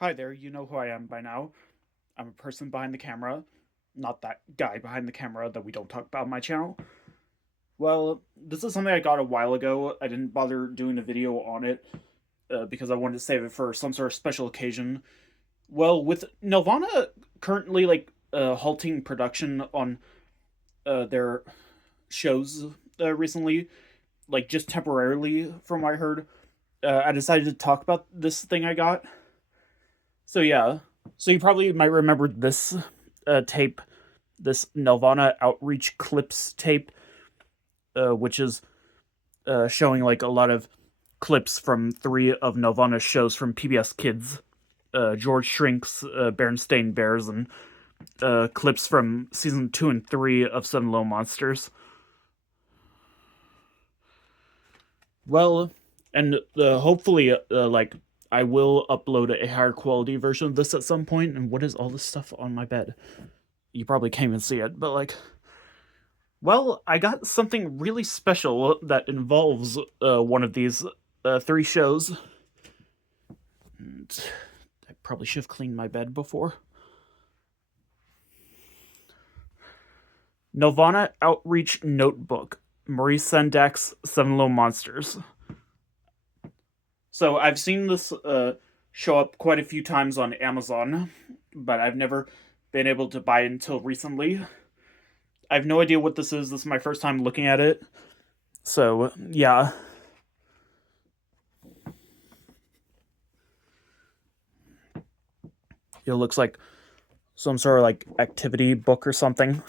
Hi there, you know who I am by now. I'm a person behind the camera, not that guy behind the camera that we don't talk about on my channel. Well, this is something I got a while ago. I didn't bother doing a video on it because I wanted to save it for some sort of special occasion. Well, with Nelvana currently halting production on their shows recently, like just temporarily from what I heard, I decided to talk about this thing I got. So yeah, so you probably might remember this tape, this Nelvana Outreach Clips tape, which is showing like a lot of clips from three of Nelvana's shows from PBS Kids, George Shrinks, Berenstain Bears, and clips from season 2 and 3 of Seven Little Monsters. Well, and hopefully, I will upload a higher quality version of this at some point. And what is all this stuff on my bed? You probably can't even see it, but well, I got something really special that involves one of these three shows. And I probably should have cleaned my bed before. Nelvana Outreach Notebook, Maurice Sendak's Seven Little Monsters. So I've seen this show up quite a few times on Amazon, but I've never been able to buy it until recently. I have no idea what this is. This is my first time looking at it. So, yeah. It looks like some sort of like activity book or something.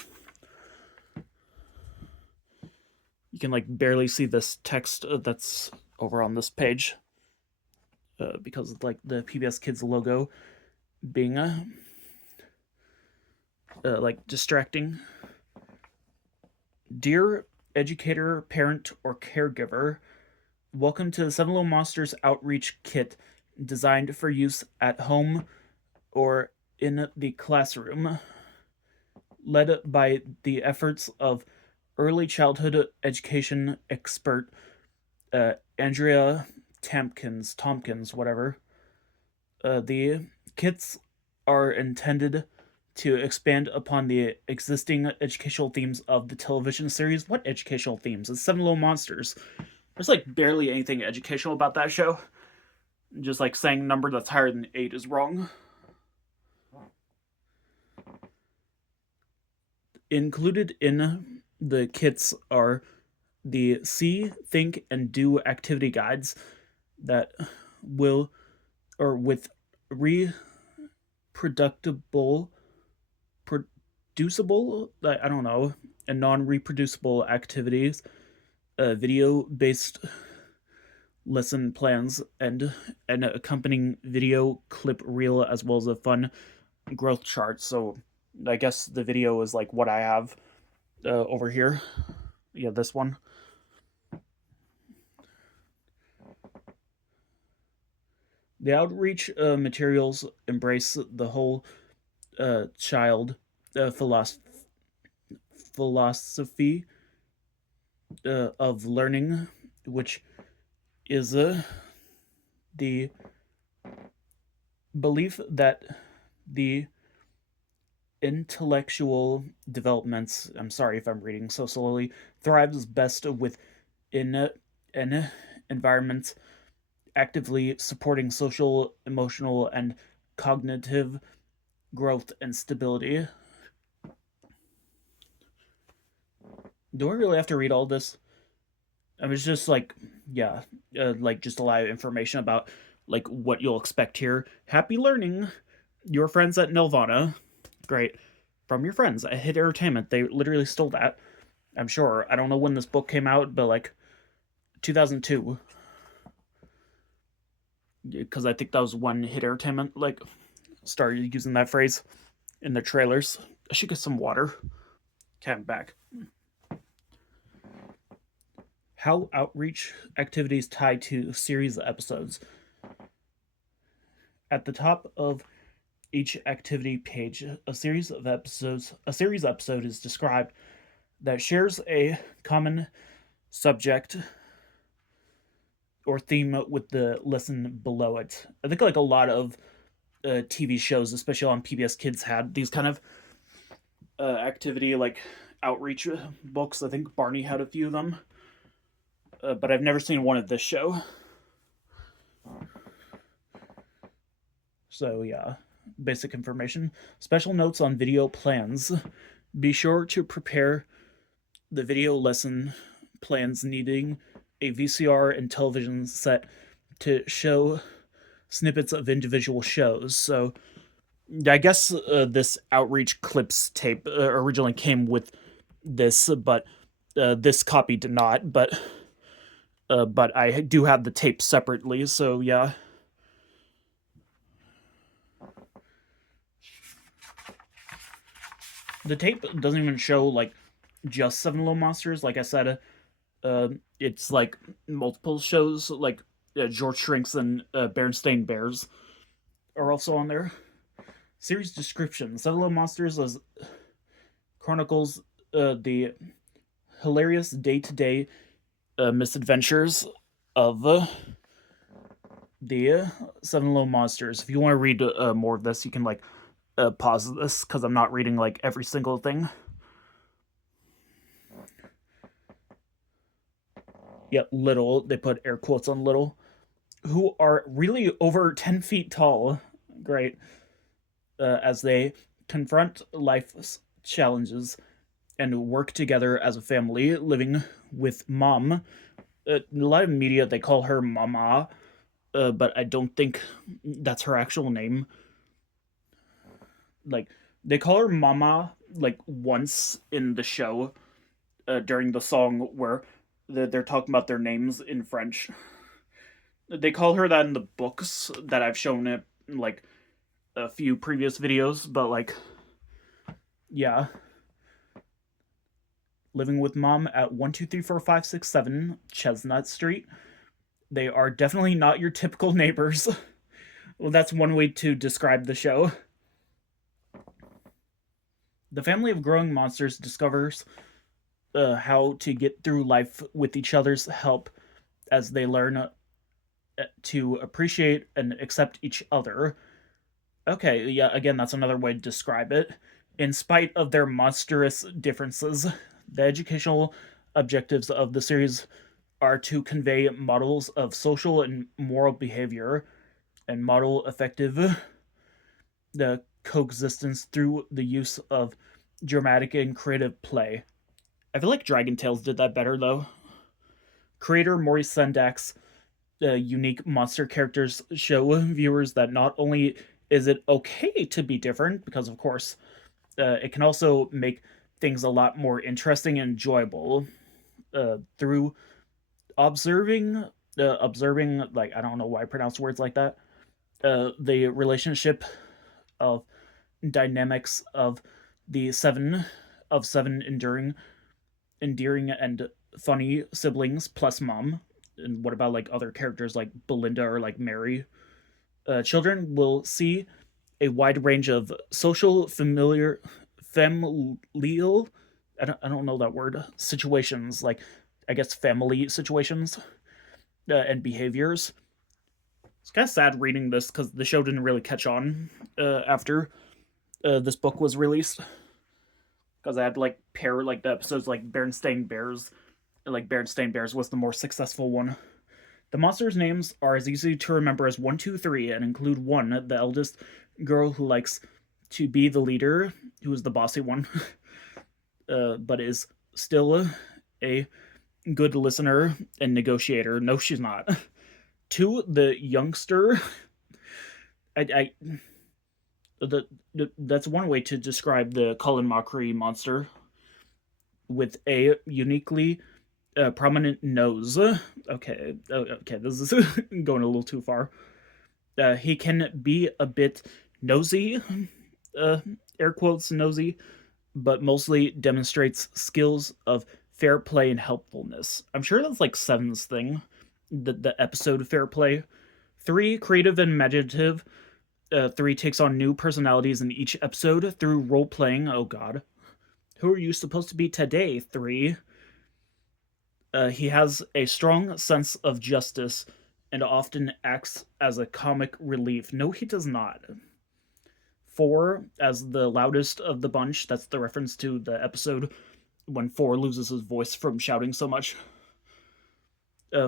You can like barely see this text that's over on this page because of like the PBS Kids logo being like distracting. Dear educator, parent, or caregiver, welcome to the Seven Little Monsters Outreach Kit designed for use at home or in the classroom. Led by the efforts of early childhood education expert Andrea Tompkins, whatever. The kits are intended to expand upon the existing educational themes of the television series. What educational themes? It's Seven Little Monsters. There's like barely anything educational about that show. Just like saying a number that's higher than 8 is wrong. Included in the kits are the See, Think, and Do activity guides that will, or with reproducible, I don't know, and non-reproducible activities, video-based lesson plans, and an accompanying video clip reel, as well as a fun growth chart. So I guess the video is like what I have over here. Yeah, this one. The outreach materials embrace the whole child philosophy of learning, which is the belief that the intellectual developments, I'm sorry if I'm reading so slowly, thrives best within an environment actively supporting social, emotional, and cognitive growth and stability. Do I really have to read all this? I mean, it's just like, yeah, like just a lot of information about like what you'll expect here. Happy learning. Your friends at Nelvana. Great. From your friends at Hit Entertainment. They literally stole that. I'm sure. I don't know when this book came out, but like 2002. Because I think that was when Hit Entertainment like started using that phrase in their trailers. I should get some water. Okay, I'm back. How outreach activities tie to series episodes. At the top of each activity page, a series episode is described that shares a common subject or theme with the lesson below it. I think like a lot of TV shows, especially on PBS Kids, had these kind of activity like outreach books. I think Barney had a few of them, but I've never seen one of this show. So yeah, basic information. Special notes on video plans. Be sure to prepare the video lesson plans needing a VCR and television set to show snippets of individual shows. So I guess this outreach clips tape originally came with this, but this copy did not. But I do have the tape separately. So yeah. The tape doesn't even show like just Seven Little Monsters. Like I said, it's like multiple shows, like George Shrinks and Berenstain Bears are also on there. Series description: Seven Little Monsters was chronicles the hilarious day-to-day misadventures of the Seven Little Monsters. If you want to read more of this, you can like pause this because I'm not reading like every single thing. Yeah, little. They put air quotes on little. Who are really over 10 feet tall. Great. As they confront life's challenges and work together as a family, living with mom. A lot of media, they call her Mama, but I don't think that's her actual name. Like, they call her Mama, like, once in the show during the song where they're talking about their names in French. They call her that in the books that I've shown it, like, a few previous videos, but, like, yeah. Living with mom at 1234567 Chestnut Street. They are definitely not your typical neighbors. Well, that's one way to describe the show. The family of growing monsters discovers how to get through life with each other's help as they learn to appreciate and accept each other. Okay, yeah, again, that's another way to describe it. In spite of their monstrous differences, the educational objectives of the series are to convey models of social and moral behavior and model effective the coexistence through the use of dramatic and creative play. I feel like Dragon Tales did that better though. Creator Maurice Sendak's unique monster characters show viewers that not only is it okay to be different, because of course it can also make things a lot more interesting and enjoyable through observing observing, like, I don't know why I pronounce words like that, the relationship of dynamics of the seven endearing and funny siblings plus mom. And what about like other characters like Belinda or like Mary? Children will see a wide range of social, familial, I don't know that word, situations, like, I guess, family situations and behaviors. It's kind of sad reading this because the show didn't really catch on after this book was released. Because I had to like pair like the episodes like Berenstain Bears. Like Berenstain Bears was the more successful one. The monsters' names are as easy to remember as 1, 2, 3, and include one, the eldest girl who likes to be the leader, who is the bossy one, but is still a good listener and negotiator. No, she's not. 2, the youngster. I that's one way to describe the Colin Mockery monster, with a uniquely prominent nose. Okay, this is going a little too far. He can be a bit nosy, uh, air quotes nosy, but mostly demonstrates skills of fair play and helpfulness. I'm sure that's like Seven's thing, the episode Fair Play. 3, creative and imaginative. 3 takes on new personalities in each episode through role playing. Oh God, who are you supposed to be today? 3. He has a strong sense of justice and often acts as a comic relief. No, he does not. Four as the loudest of the bunch. That's the reference to the episode when Four loses his voice from shouting so much.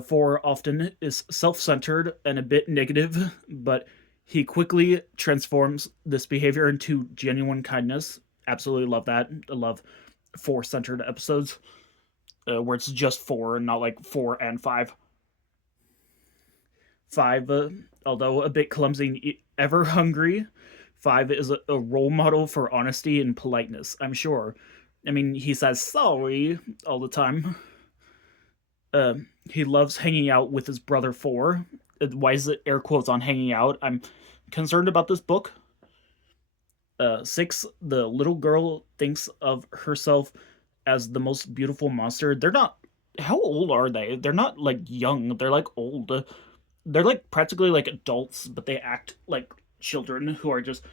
Four often is self centered and a bit negative, but he quickly transforms this behavior into genuine kindness. Absolutely love that. I love Four centered episodes where it's just four and not like four and five. Five, although a bit clumsy and ever hungry, Five is a role model for honesty and politeness, I'm sure. I mean, he says sorry all the time. Uh, he loves hanging out with his brother Four. Why is it air quotes on hanging out? I'm concerned about this book. Six, the little girl thinks of herself as the most beautiful monster. They're not. How old are they? They're not like young. They're like old. They're like practically like adults, but they act like children who are just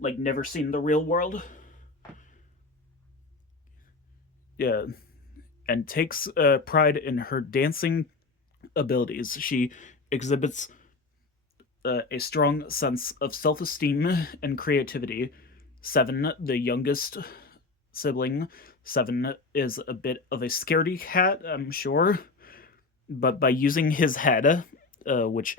like never seen the real world. Yeah, and takes pride in her dancing abilities. She exhibits a strong sense of self esteem and creativity. Seven, the youngest sibling. Seven is a bit of a scaredy cat, I'm sure, but by using his head, which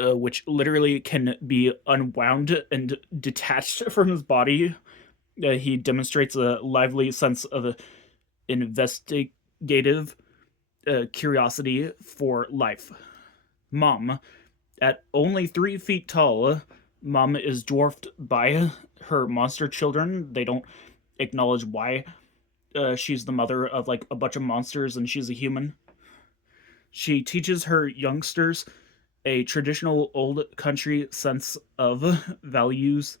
which literally can be unwound and detached from his body, he demonstrates a lively sense of investigative curiosity for life. Mom, at only 3 feet tall, Mom is dwarfed by her monster children. They don't acknowledge why she's the mother of like a bunch of monsters and she's a human. She teaches her youngsters a traditional old country sense of values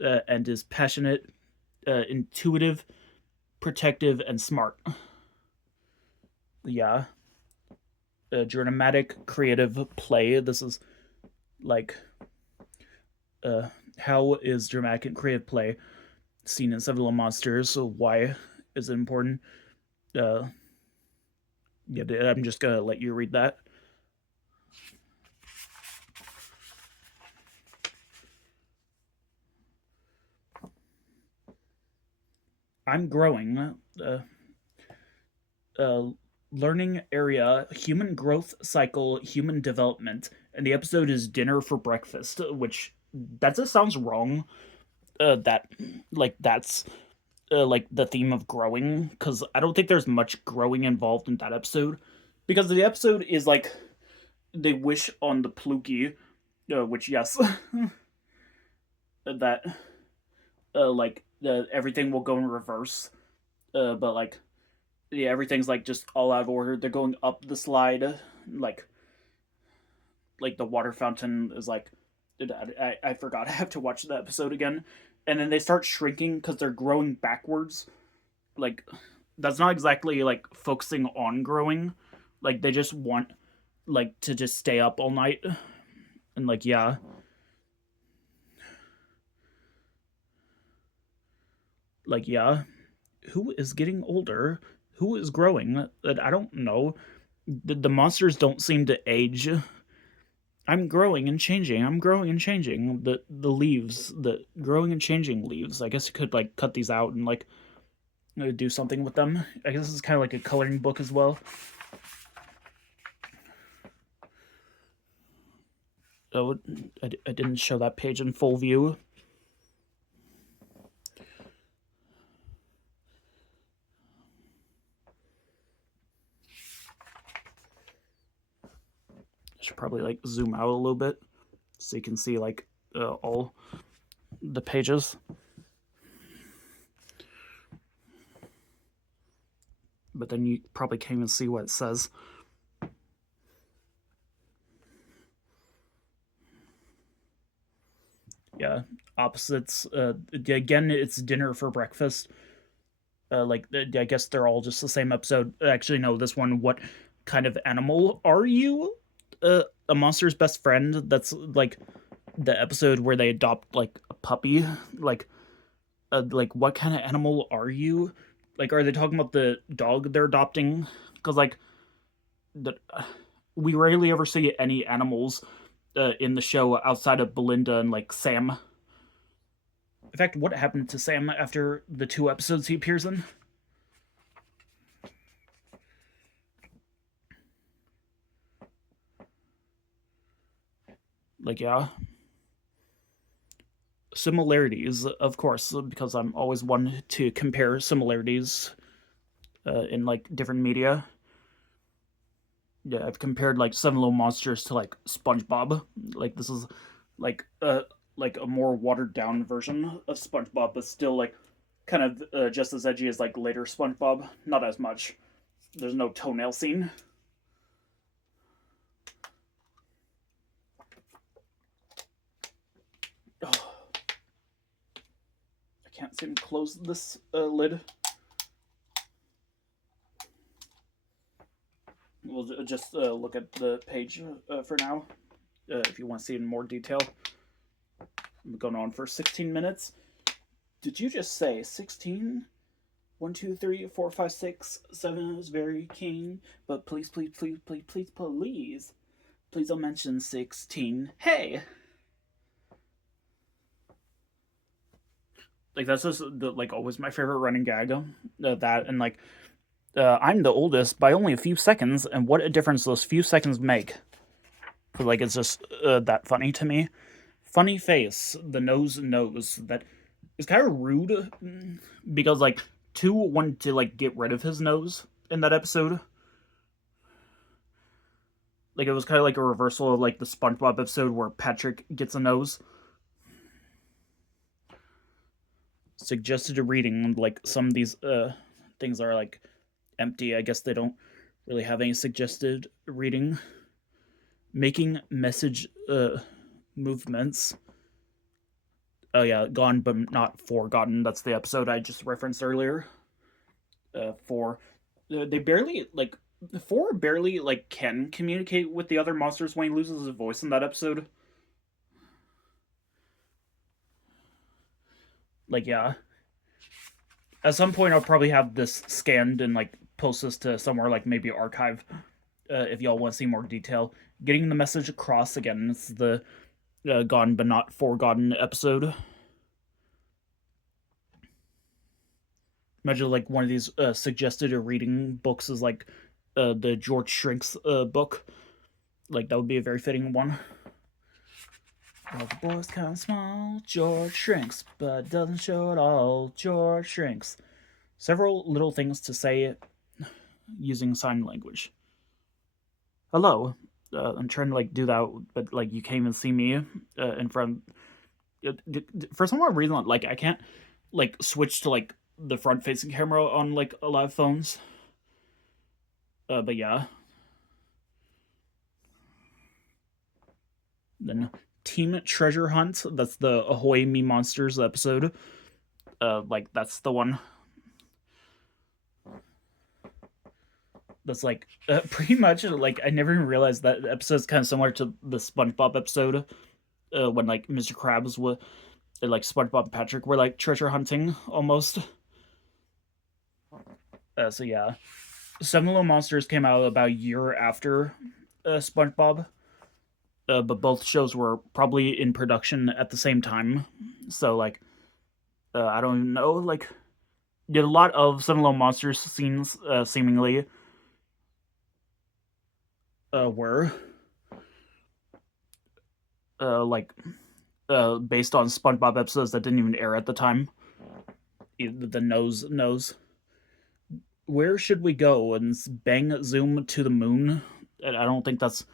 and is passionate, intuitive, protective, and smart. Yeah. A dramatic, creative play. This is like how is dramatic and creative play seen in Seven Little Monsters? So why is it important? Uh, yeah, I'm just gonna let you read that. I'm growing. Uh, Learning area, human growth cycle, human development, and the episode is dinner for breakfast, which that just sounds wrong. That like that's like the theme of growing because I don't think there's much growing involved in that episode because the episode is like they wish on the Pluki, which yes, that like everything will go in reverse, but like yeah, everything's like just all out of order. They're going up the slide, like like the water fountain is like I forgot. I have to watch the episode again, and then they start shrinking because they're growing backwards. Like that's not exactly like focusing on growing. Like they just want like to just stay up all night and like yeah, like yeah. Who is getting older? Who is growing? I don't know. The monsters don't seem to age. I'm growing and changing. I'm growing and changing. The leaves, the growing and changing leaves. I guess you could like cut these out and like do something with them. I guess this is kind of like a coloring book as well. Oh, I didn't show that page in full view. I should probably like zoom out a little bit so you can see like all the pages. But then you probably can't even see what it says. Yeah, opposites. Again, it's dinner for breakfast. Like I guess they're all just the same episode. Actually, no, this one. What kind of animal are you? A monster's best friend. That's like the episode where they adopt like a puppy. Like what kind of animal are you? Like, are they talking about the dog they're adopting? Because like the we rarely ever see any animals in the show outside of Belinda and like Sam. In fact, what happened to Sam after the 2 episodes he appears in? Like, yeah. Similarities, of course, because I'm always one to compare similarities in like different media. Yeah, I've compared like Seven Little Monsters to like SpongeBob. Like this is like a more watered down version of SpongeBob, but still like kind of just as edgy as like later SpongeBob. Not as much. There's no toenail scene. Oh, I can't seem to close this lid. We'll just look at the page for now. If you want to see it in more detail. I'm going on for 16 minutes. Did you just say 16? 1, 2, 3, 4, 5, 6, 7 is very keen. But please, please, please, please, please, please. Please don't mention 16. Hey! Like, that's just, like, always my favorite running gag. That, and, like, I'm the oldest by only a few seconds, and what a difference those few seconds make. Like, it's just that funny to me. Funny face, the nose knows. That is kind of rude, because, like, 2 wanted to, like, get rid of his nose in that episode. Like, it was kind of like a reversal of, like, the SpongeBob episode where Patrick gets a nose. Suggested reading, like, some of these things are, like, empty. I guess they don't really have any suggested reading. Making message movements. Oh yeah, gone but not forgotten. That's the episode I just referenced earlier. They barely like 4 barely like can communicate with the other monsters when he loses his voice in that episode. Like, yeah. At some point, I'll probably have this scanned and like post this to somewhere like maybe archive if y'all want to see more detail. Getting the message across again. It's the gone but not forgotten episode. Imagine like one of these suggested reading books is like the George Shrinks book. Like that would be a very fitting one. All the boys count small, George shrinks, but doesn't show at all. George shrinks. Several little things to say using sign language. Hello. I'm trying to like do that, but like you can't even see me in front. For some odd reason, like I can't like switch to like the front facing camera on like a lot of phones. But yeah. Then Team Treasure Hunt. That's the Ahoy Me Monsters episode. Like that's the one. That's like pretty much like I never even realized that episode's kind of similar to the SpongeBob episode when like Mr. Krabs was like SpongeBob and Patrick were like treasure hunting almost. So yeah, Seven Little Monsters came out about a year after SpongeBob, but both shows were probably in production at the same time. So like, I don't even know. Like, did a lot of Seven Little Monsters scenes seemingly were like based on SpongeBob episodes that didn't even air at the time. The nose. Where should we go? And bang zoom to the moon. I don't think that's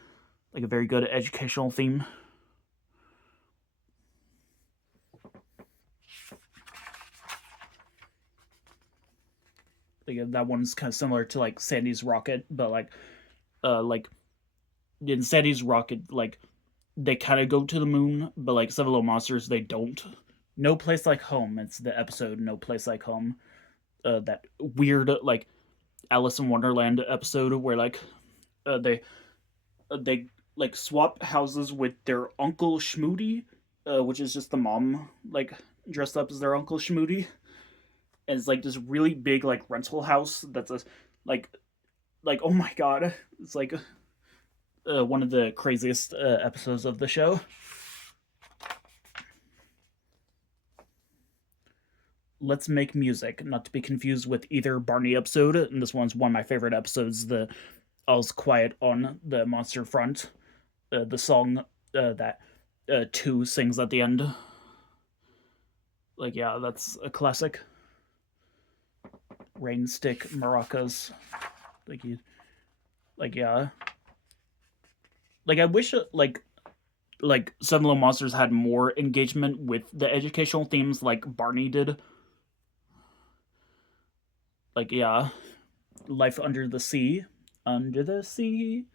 like a very good educational theme. Like, that one's kind of similar to like Sandy's Rocket, but like in Sandy's Rocket, like they kind of go to the moon, but like Seven Little Monsters, they don't. No Place Like Home. It's the episode No Place Like Home. That weird like Alice in Wonderland episode where like they like swap houses with their Uncle Schmoody, which is just the mom like dressed up as their Uncle Schmoody, and it's like this really big like rental house that's a like oh my god, it's like one of the craziest episodes of the show. Let's Make Music, not to be confused with either Barney episode, and this one's one of my favorite episodes, the All's Quiet on the Monster Front, the song that Two sings at the end. Like, yeah, that's a classic. Rain Stick Maracas. Like, like, yeah. Like, I wish, Seven Little Monsters had more engagement with the educational themes like Barney did. Like, yeah. Life Under the Sea. Under the Sea.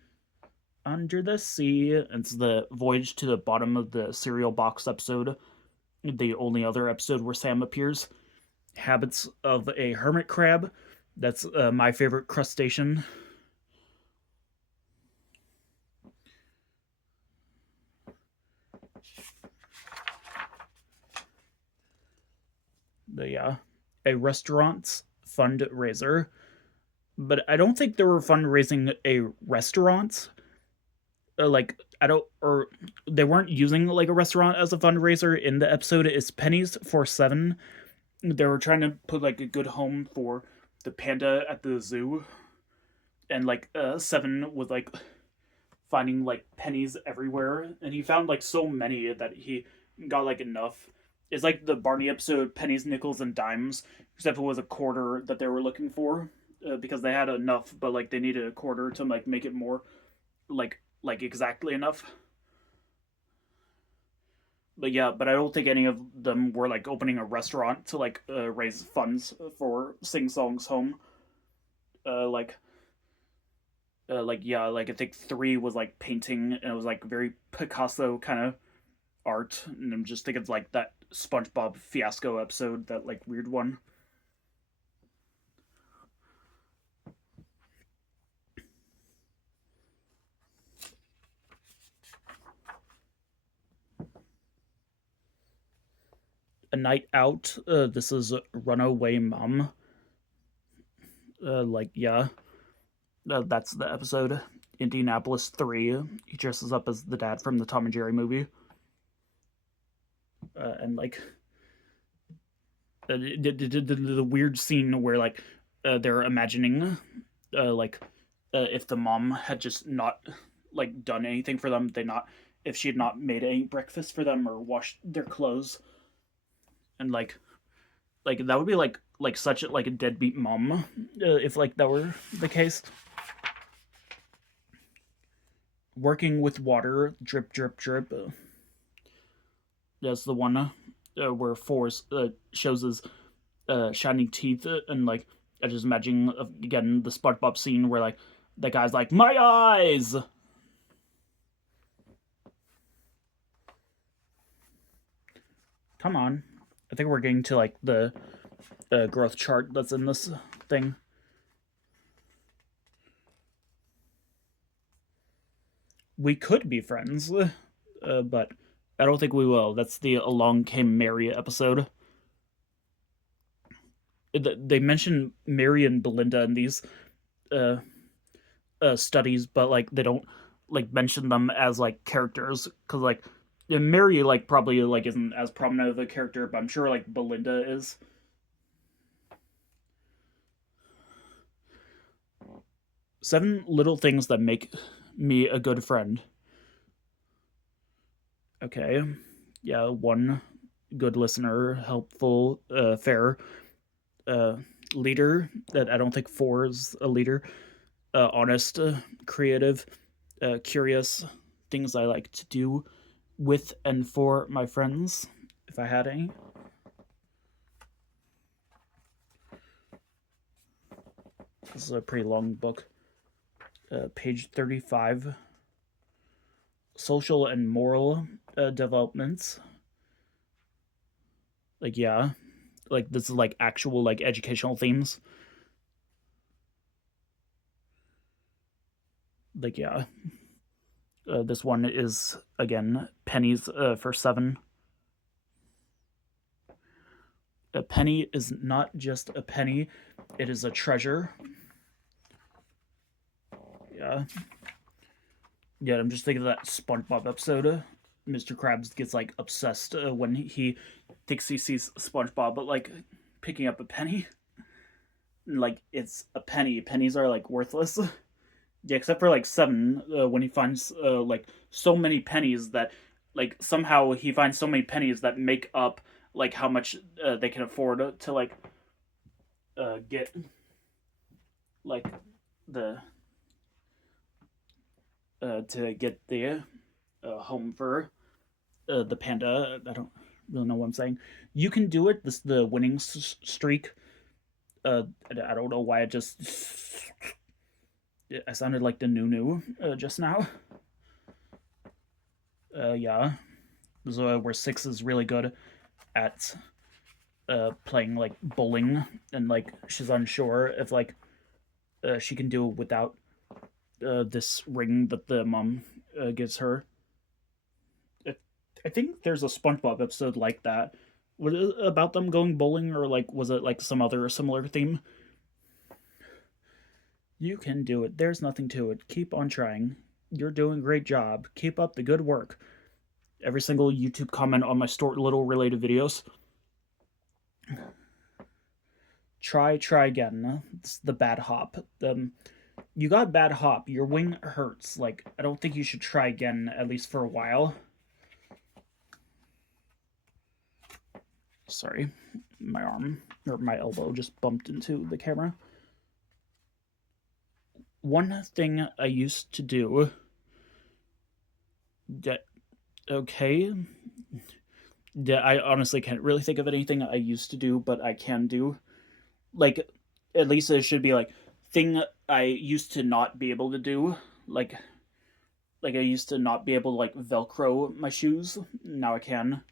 Under the Sea. It's the Voyage to the Bottom of the Cereal Box episode. The only other episode where Sam appears. Habits of a Hermit Crab. That's my favorite crustacean. The a restaurant's fundraiser, but I don't think they were fundraising a restaurant. Like I don't, or they weren't using like a restaurant as a fundraiser in the episode. It's pennies for seven. They were trying to put like a good home for the panda at the zoo, and like Seven was like finding like pennies everywhere, and he found like so many that he got like enough. It's like the Barney episode, pennies, nickels, and dimes, except it was a quarter that they were looking for because they had enough, but like they needed a quarter to like make it more like exactly enough. But yeah, but I don't think any of them were like opening a restaurant to like raise funds for Sing Song's home. Like like yeah, like I think three was like painting and it was like very Picasso kind of art, and I'm just thinking it's like that SpongeBob fiasco episode, that like weird one. A Night Out. This is Runaway Mom. Like yeah, that's the episode. Indianapolis 3. He dresses up as the dad from the Tom and Jerry movie. And like the weird scene where like they're imagining like if the mom had just not like done anything for them, they not if she had not made any breakfast for them or washed their clothes, and like that would be like such like a deadbeat mom if like that were the case. Working with water, drip drip drip. That's the one where Forrest shows his shining teeth, and like I just imagine again the SpongeBob scene where like the guy's like my eyes. Come on, I think we're getting to like the growth chart that's in this thing. We could be friends, but I don't think we will. That's the Along Came Mary episode. They mention Mary and Belinda in these uh, studies, but like they don't like mention them as like characters because like Mary like probably like isn't as prominent of a character, but I'm sure like Belinda is. Seven little things that make me a good friend. Okay, yeah, one, good listener, helpful, fair, uh, leader. That I don't think four is a leader. Honest, creative, curious. Things I like to do with and for my friends, if I had any. This is a pretty long book. Page 35. Social and moral developments. Like, yeah. Like, this is like actual, like, educational themes. Like, yeah. This one is, again, pennies for seven. A penny is not just a penny, it is a treasure. Yeah. Yeah, I'm just thinking of that SpongeBob episode. Mr. Krabs gets like obsessed when he thinks he sees SpongeBob, but like picking up a penny, like it's a penny. Pennies are like worthless. Yeah, except for like seven, when he finds like so many pennies that like somehow he finds so many pennies that make up like how much they can afford to like get like the to get the home for the panda. I don't really know what I'm saying. You can do it. This the winning streak. I don't know why I sounded like the new just now. Yeah, so where six is really good at playing like bowling, and like she's unsure if like she can do it without this ring that the mom gives her. I think there's a SpongeBob episode like that. Was it about them going bowling, or like was it like some other similar theme? You can do it. There's nothing to it. Keep on trying. You're doing a great job. Keep up the good work. Every single YouTube comment on my store little related videos. Try again. It's the bad hop. You got bad hop. Your wing hurts. Like, I don't think you should try again, at least for a while. Sorry, my arm or my elbow just bumped into the camera. One thing I used to do that okay, that I honestly can't really think of anything I used to do, but I can do. Like, at least it should be like thing I used to not be able to do. Like I used to not be able to like Velcro my shoes. Now I can.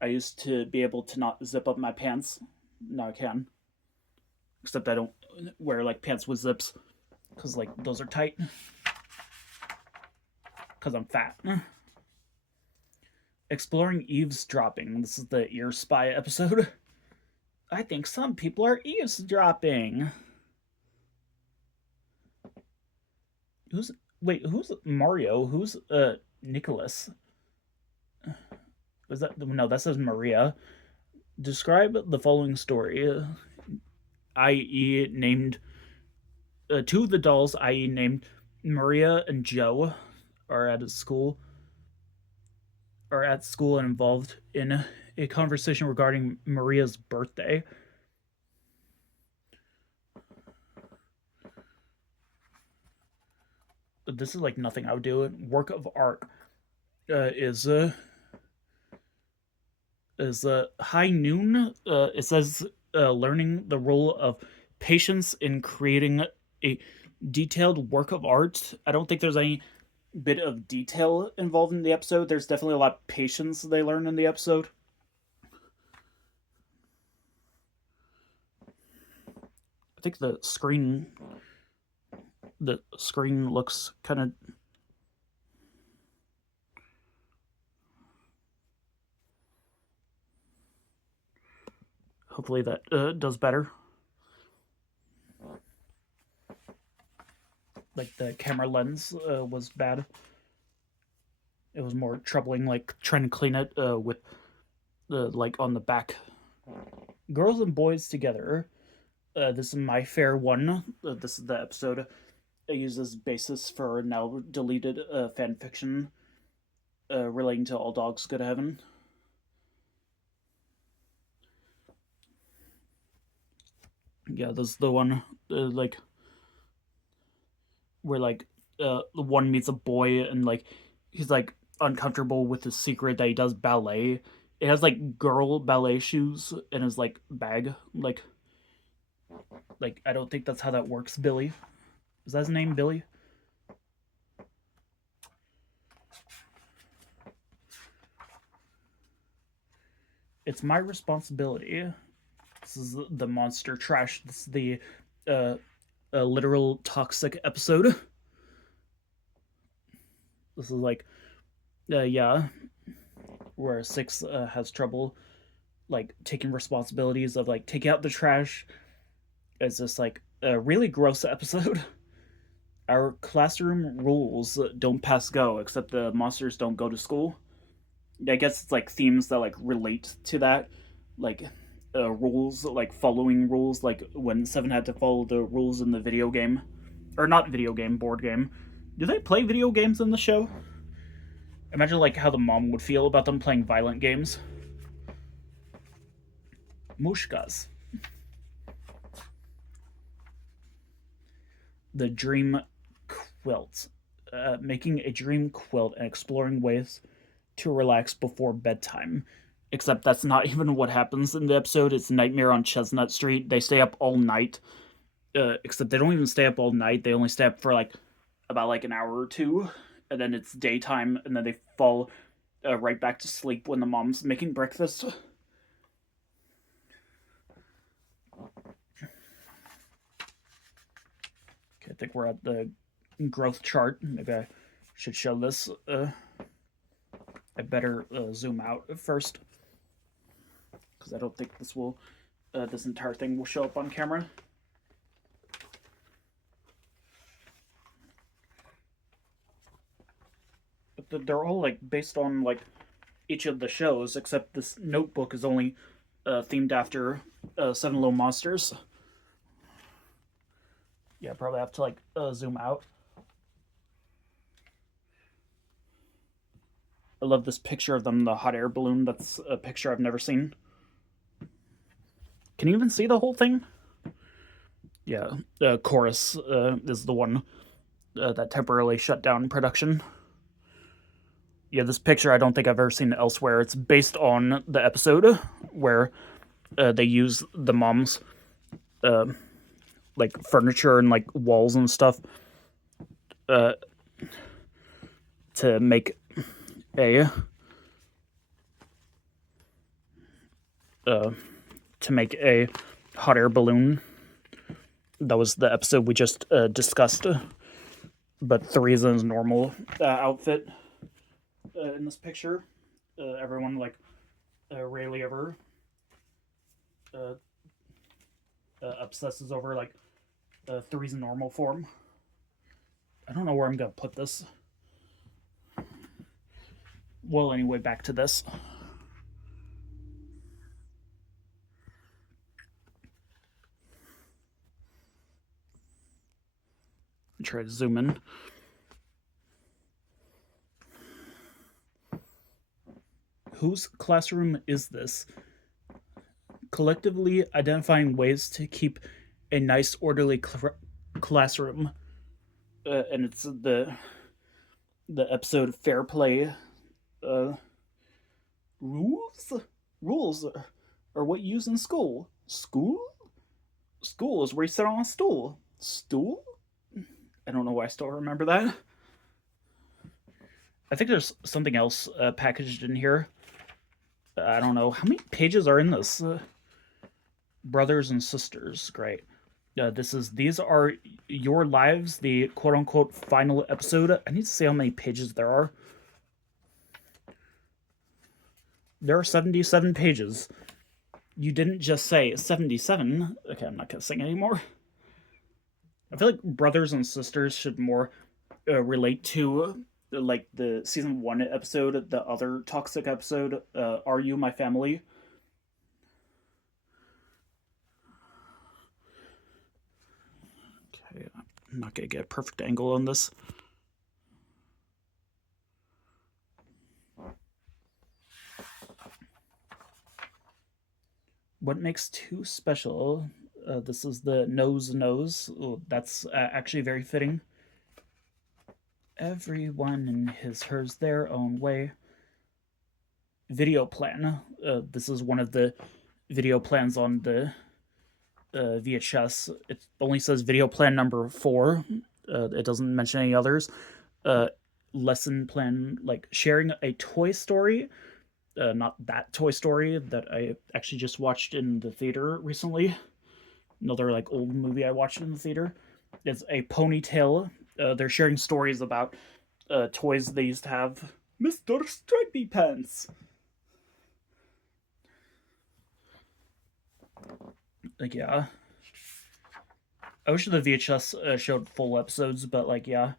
I used to be able to not zip up my pants. Now I can. Except I don't wear like pants with zips because like those are tight. Because I'm fat. Exploring eavesdropping. This is the ear spy episode. I think some people are eavesdropping. Who's who's Mario? Who's Nicholas? Was that no? That says Maria. Describe the following story. I.e., named two of the dolls. I.e., named Maria and Joe are at a school. Are at school and involved in a conversation regarding Maria's birthday. But this is like nothing I would do. Work of art is high noon. It says learning the role of patience in creating a detailed work of art. I don't think there's any bit of detail involved in the episode. There's definitely a lot of patience they learn in the episode. I think the screen looks kind of hopefully that does better. Like the camera lens was bad. It was more troubling, like trying to clean it with like on the back. Girls and boys together. This is my fair one. This is the episode I use as basis for now deleted fan fiction relating to All Dogs Go to Heaven. Yeah, this is the one like where like the one meets a boy and like he's like uncomfortable with his secret that he does ballet. It has like girl ballet shoes in his like bag. Like I don't think that's how that works. Billy, is that his name? Billy. It's my responsibility. This is the monster trash. This is the a literal toxic episode. This is like, yeah, where six has trouble like taking responsibilities of like taking out the trash. It's just like a really gross episode. Our classroom rules don't pass go, except the monsters don't go to school. I guess it's like themes that like relate to that, like rules, like following rules, like when Seven had to follow the rules in the video game, or not video game, board game. Do they play video games in the show? Imagine like how the mom would feel about them playing violent games. Mushkas. The dream quilt. Making a dream quilt and exploring ways to relax before bedtime. Except that's not even what happens in the episode. It's Nightmare on Chestnut Street. They stay up all night. Except they don't even stay up all night. They only stay up for like about like an hour or two, and then it's daytime, and then they fall right back to sleep when the mom's making breakfast. Okay, I think we're at the growth chart. Maybe I should show this. I better zoom out first, because I don't think this entire thing will show up on camera. But they're all like based on like each of the shows, except this notebook is only themed after Seven Little Monsters. Yeah, I probably have to like zoom out. I love this picture of them, the hot air balloon. That's a picture I've never seen. Can you even see the whole thing? Yeah, Chorus is the one that temporarily shut down production. Yeah, this picture I don't think I've ever seen elsewhere. It's based on the episode where they use the mom's like furniture and like walls and stuff to make a hot air balloon. That was the episode we just discussed. But Three's normal outfit in this picture, everyone like rarely ever obsesses over like Three's normal form. I don't know where I'm gonna put this. Well, anyway, back to this. Try to zoom in. Whose classroom is this? Collectively identifying ways to keep a nice, orderly classroom. And it's the episode Fair Play. Rules are what you use in school. School is where you sit on a stool. Stool? I don't know why I still remember that. I think there's something else packaged in here. I don't know. How many pages are in this? Brothers and sisters. Great. These are your lives, the quote-unquote final episode. I need to see how many pages there are. There are 77 pages. You didn't just say 77. Okay, I'm not gonna sing anymore. I feel like Brothers and Sisters should more relate to like the season 1 episode, the other toxic episode, Are You My Family? Okay, I'm not gonna get a perfect angle on this. What makes two special? This is the nose. Oh, that's actually very fitting. Everyone in hers their own way. Video plan. This is one of the video plans on the VHS. It only says video plan number 4. It doesn't mention any others. Lesson plan, like sharing a Toy Story. Not that Toy Story that I actually just watched in the theater recently. Another like old movie I watched in the theater. It's a ponytail. They're sharing stories about toys they used to have. Mr. Stripey Pants. Like, yeah. I wish the VHS showed full episodes, but like, yeah.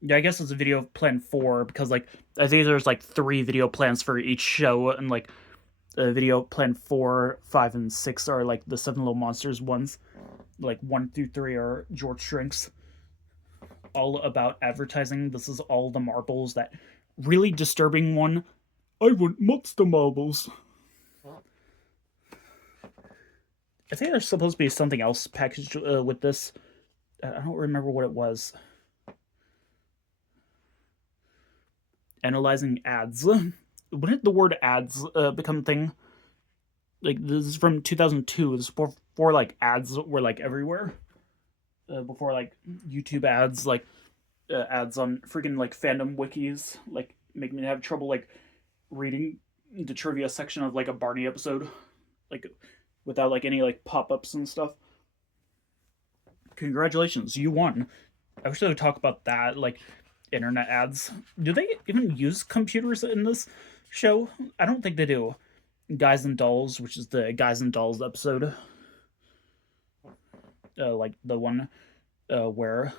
Yeah, I guess it's a video plan 4 because like I think there's like 3 video plans for each show, and like video plan 4, 5, and 6 are like the Seven Little Monsters ones. Like 1 through 3 are George Shrinks, all about advertising. This is all the marbles. That really disturbing one. I want monster marbles. I think there's supposed to be something else packaged with this. I don't remember what it was. Analyzing ads. When did the word ads become a thing? Like, this is from 2002. This is before like ads were like everywhere. Before like YouTube ads, like ads on freaking like fandom wikis, like make me have trouble like reading the trivia section of like a Barney episode, like without like any like pop ups and stuff. Congratulations, you won. I wish they would talk about that, like internet ads. Do they even use computers in this show? I don't think they do. Guys and Dolls, which is the Guys and Dolls episode, like the one where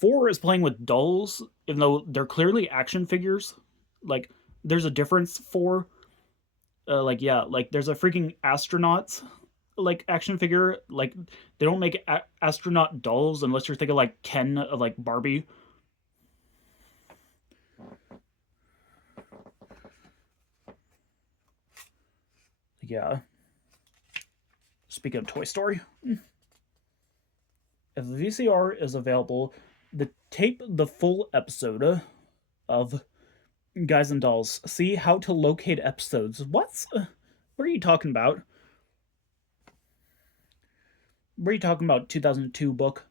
4 is playing with dolls, even though they're clearly action figures. Like, there's a difference. 4, like, yeah, like there's a freaking astronaut like action figure. Like, they don't make astronaut dolls unless you're thinking like Ken of like Barbie. Yeah. Speaking of Toy Story, if the VCR is available, tape the full episode of Guys and Dolls. See how to locate episodes. What are you talking about? What are you talking about? 2002 book.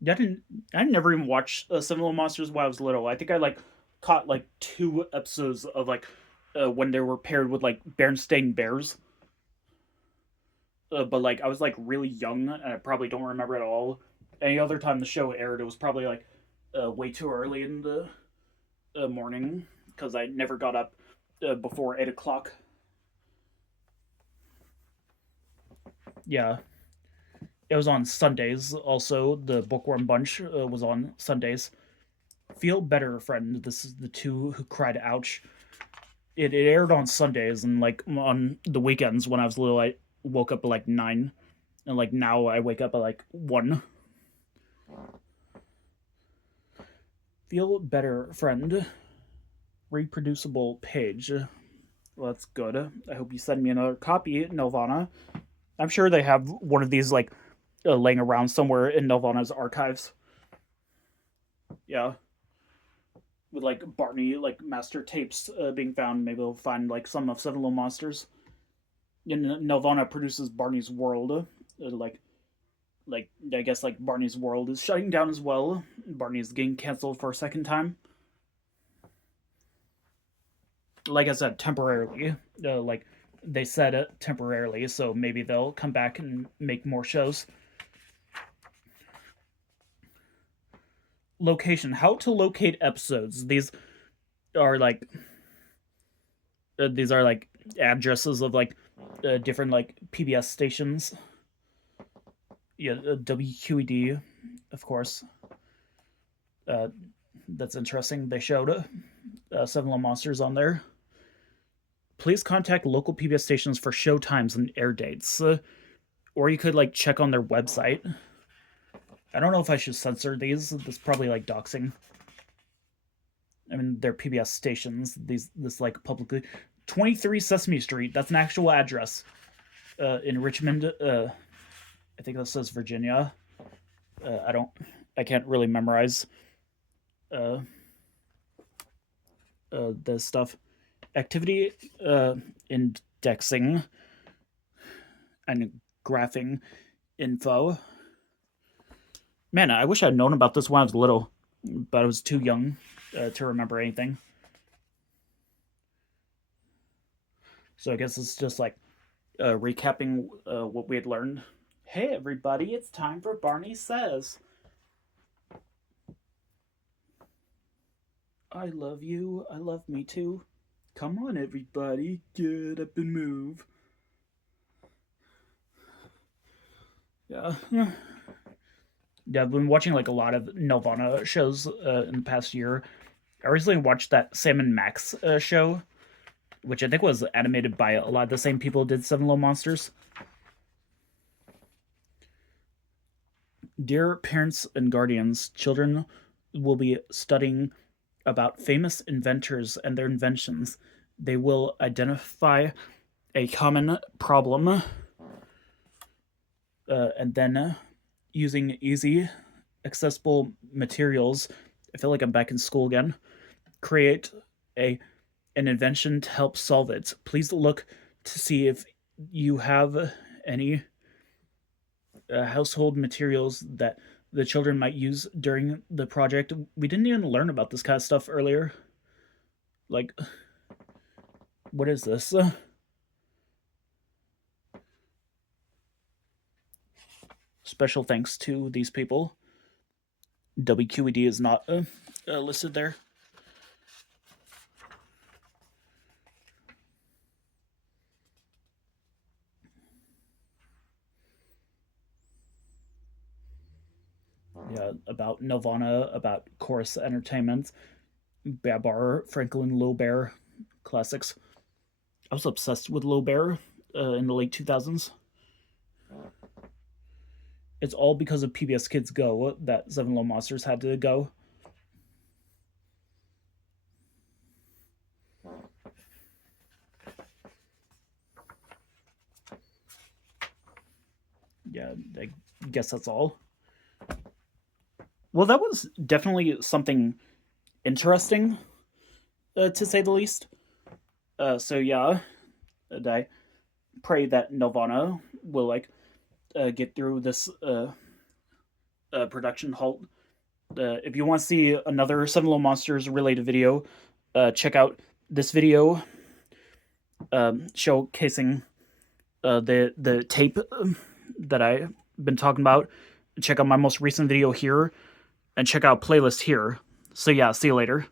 I didn't. I never even watched Seven Little Monsters when I was little. I think I like caught like 2 episodes of like when they were paired with like Berenstain Bears. But like I was like really young, and I probably don't remember at all. Any other time the show aired, it was probably like way too early in the morning because I never got up before 8 o'clock. Yeah, it was on Sundays. Also, the Bookworm Bunch was on Sundays. Feel better, friend. This is the two who cried ouch. It aired on Sundays, and like on the weekends when I was little, I woke up at like 9, and like now I wake up at like 1. Feel better, friend. Reproducible page. Well, that's good. I hope you send me another copy, Nelvana. I'm sure they have one of these like laying around somewhere in Nelvana's archives. Yeah, with like Barney like master tapes being found. Maybe we'll find like some of Seven Little Monsters. And Nelvana produces Barney's World. Like I guess like Barney's World is shutting down as well. Barney's getting canceled for a second time. Like I said, temporarily. Like they said it temporarily, so maybe they'll come back and make more shows. Location: how to locate episodes. These are like addresses of like different like PBS stations. Yeah, WQED, of course. Uh, that's interesting. They showed Seven Little Monsters on there. Please contact local PBS stations for show times and air dates. Or you could like check on their website. I don't know if I should censor these. This is probably like doxing. I mean, they're PBS stations. This like publicly 23 Sesame Street. That's an actual address in Richmond. I think that says Virginia. I can't really memorize uh, this stuff. Activity indexing and graphing info. Man, I wish I'd known about this when I was little, but I was too young to remember anything. So I guess it's just like recapping what we had learned. Hey, everybody, it's time for Barney Says. I love you. I love me too. Come on, everybody, get up and move. Yeah. Yeah, I've been watching like a lot of Nelvana shows in the past year. I recently watched that Sam and Max show, which I think was animated by a lot of the same people who did Seven Little Monsters. Dear parents and guardians, children will be studying about famous inventors and their inventions. They will identify a common problem and then using easy, accessible materials. I feel like I'm back in school again. Create a an invention to help solve it. Please look to see if you have any household materials that the children might use during the project. We didn't even learn about this kind of stuff earlier. Like, what is this? Special thanks to these people. WQED is not listed there. Yeah, about Nelvana, about Chorus Entertainment, Babar, Franklin Low Bear, classics. I was obsessed with Low Bear in the late 2000s. It's all because of PBS Kids Go that Seven Little Monsters had to go. Yeah, I guess that's all. Well, that was definitely something interesting, to say the least. So yeah, and I pray that Nelvana will like get through this production halt. If you want to see another Seven Little Monsters related video, check out this video showcasing the tape that I've been talking about. Check out my most recent video here, and check out playlist here. So yeah, see you later.